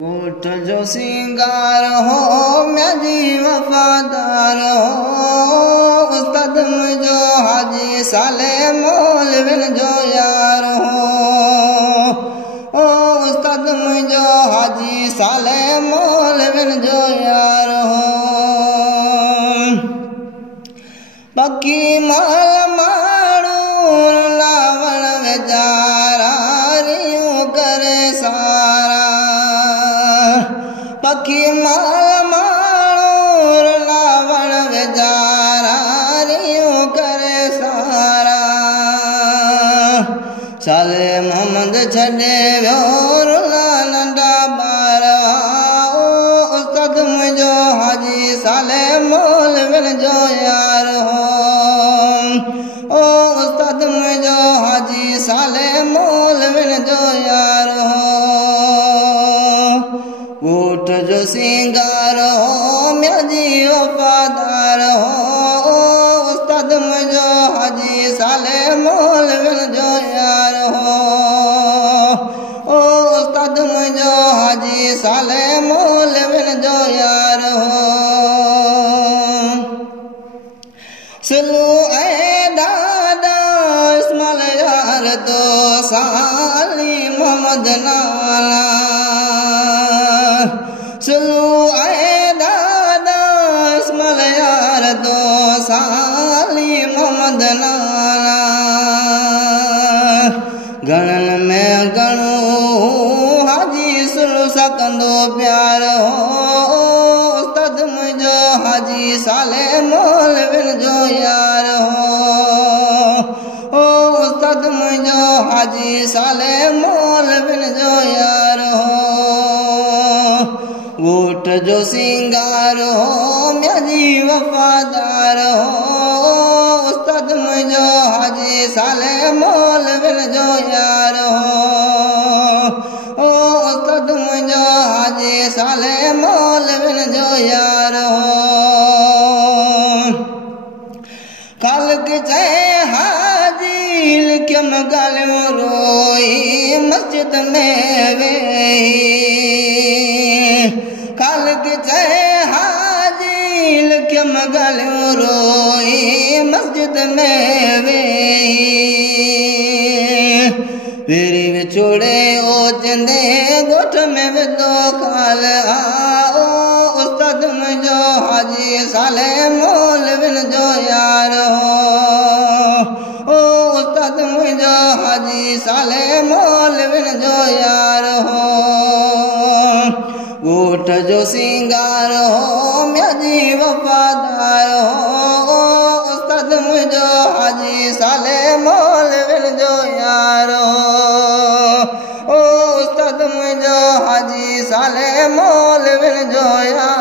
ॻोठ जो सिंगार हो मुंहिंजी वफ़ादार हो उस्ताद मुंहिंजो हाजी साले मौलविन जो यार हो उस्ताद मुंहिंजो हाजी साले मौलविन जो यार हो पकी माल माण्हू लावण वेचारा रियूं करे सारा पकी माल माण्हू लावण वेचारा रियूं करे सारा साले मोहम्मद छॾे वियो रुला नंढा ॿार उस्ताद मुंहिंजो हाजी साले मौलविन जो यार हो उस्ताद मुंहिंजो हाजी साले मौलविन जो यार हो ॻोठ जो सिंगार हो मुंहिंजी वफ़ादार हो उस्ताद मुंहिंजो हाजी साले मौलविन जो यार हो उस्ताद मुंहिंजो हाजी साले मौलविन जो यार हो सुलू ऐं दादा इस्माइल यार तो साली मोहम्मद नाला सुलू ऐं दादा इस्माइल यार तो साली मोहम्मद नाला घणनि में घणो हाजी सुलू सां कंदो प्यार हो उस्ताद मुंहिंजो हाजी साले मौलविन जो यार हो उस्ताद मुंहिंजो हाजी साले मौलविन जो यार हो ॻोठ जो सिंगार हो मुंहिंजी वफ़ादार हो उस्ताद मुंहिंजो हाजी साले मौलविन जो यार हो उस्ताद मुंहिंजो हाजी साले मौलविन जो यार हो ख़ालिक चए हाजी लिखियम ॻाल्हियूं रोई मस्जिद में वेही ख़ालिक चए हाजी लिखियम ॻाल्हियूं रोई मस्जिद में वेही वेरी विछोड़े ओचंदे ॻोठ में विधो ख़ाल उस्ताद मुंहिंजो हाजी साले मौलविन जो यार हो उस्ताद मुंहिंजो हाजी साले मौलविन जो यार हो ॻोठ जो सिंगार हो मुंहिंजी वफ़ादार हो उस्ताद मुंहिंजो हाजी साले मौलविन जो यार हो उस्ताद मुंहिंजो हाजी साले मौलविन जो यार